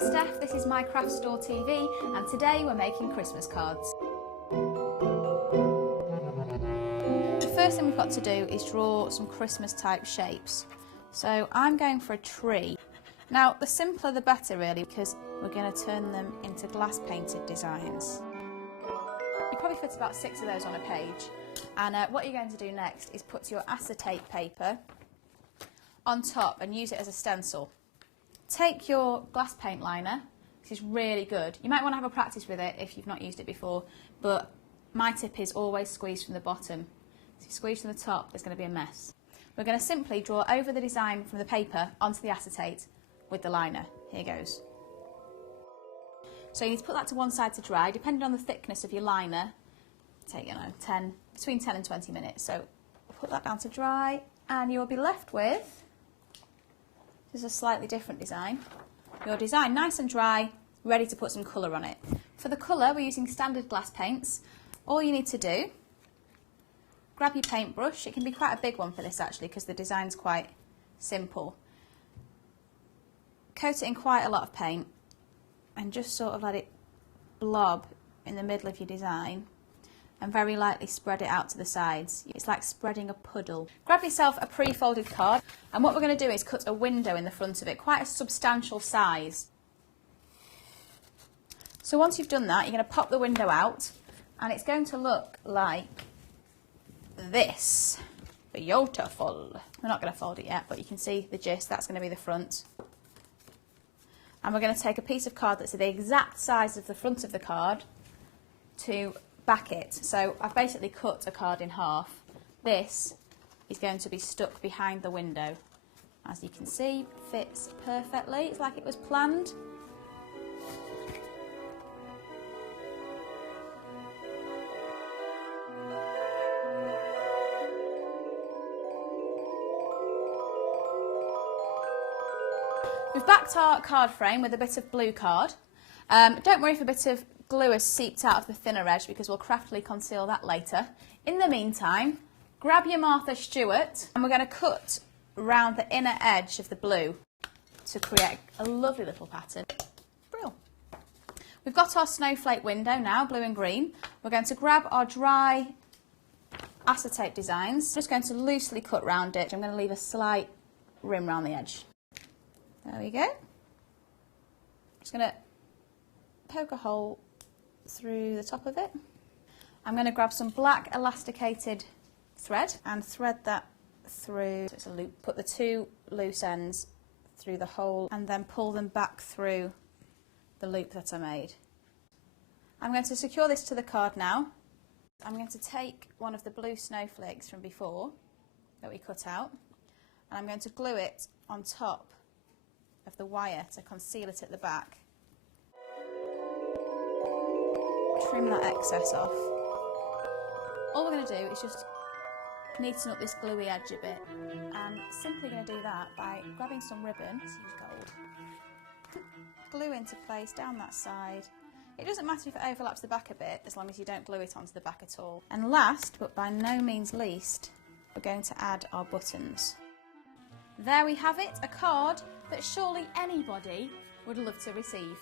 I'm Steph, this is My Craft Store TV, and today we're making Christmas cards. The first thing we've got to do is draw some Christmas type shapes. So I'm going for a tree. Now the simpler the better really, because we're going to turn them into glass painted designs. You probably fit about 6 of those on a page, and what you're going to do next is put your acetate paper on top and use it as a stencil. Take your glass paint liner. This is really good. You might want to have a practice with it if you've not used it before, but my tip is always squeeze from the bottom. If you squeeze from the top, there's going to be a mess. We're going to simply draw over the design from the paper onto the acetate with the liner. Here goes. So you need to put that to one side to dry. Depending on the thickness of your liner, take between 10 and 20 minutes. So put that down to dry, and you'll be left with this is a slightly different design. Your design nice and dry, ready to put some colour on it. For the colour, we're using standard glass paints. All you need to do, grab your paintbrush. It can be quite a big one for this actually, because the design's quite simple. Coat it in quite a lot of paint and just sort of let it blob in the middle of your design, and very lightly spread it out to the sides. It's like spreading a puddle. Grab yourself a pre-folded card, and what we're going to do is cut a window in the front of it, quite a substantial size. So once you've done that, you're going to pop the window out, and it's going to look like this. Beautiful. We're not going to fold it yet, but you can see the gist. That's going to be the front. And we're going to take a piece of card that's the exact size of the front of the card to back it. So I've basically cut a card in half. This is going to be stuck behind the window. As you can see, fits perfectly. It's like it was planned. We've backed our card frame with a bit of blue card. Don't worry if a bit of glue has seeped out of the thinner edge, because we'll craftily conceal that later. In the meantime, grab your Martha Stewart, and we're going to cut around the inner edge of the blue to create a lovely little pattern. Brill. We've got our snowflake window now, blue and green. We're going to grab our dry acetate designs. Just going to loosely cut round it. I'm going to leave a slight rim around the edge. There we go. Just going to poke a hole through the top of it. I'm going to grab some black elasticated thread and thread that through, so it's a loop. Put the 2 loose ends through the hole and then pull them back through the loop that I made. I'm going to secure this to the card now. I'm going to take one of the blue snowflakes from before that we cut out, and I'm going to glue it on top of the wire to conceal it at the back. Trim that excess off. All we're going to do is just neaten up this gluey edge a bit, and simply going to do that by grabbing some ribbon, let's use gold, glue into place down that side. It doesn't matter if it overlaps the back a bit, as long as you don't glue it onto the back at all. And last, but by no means least, we're going to add our buttons. There we have it, a card that surely anybody would love to receive.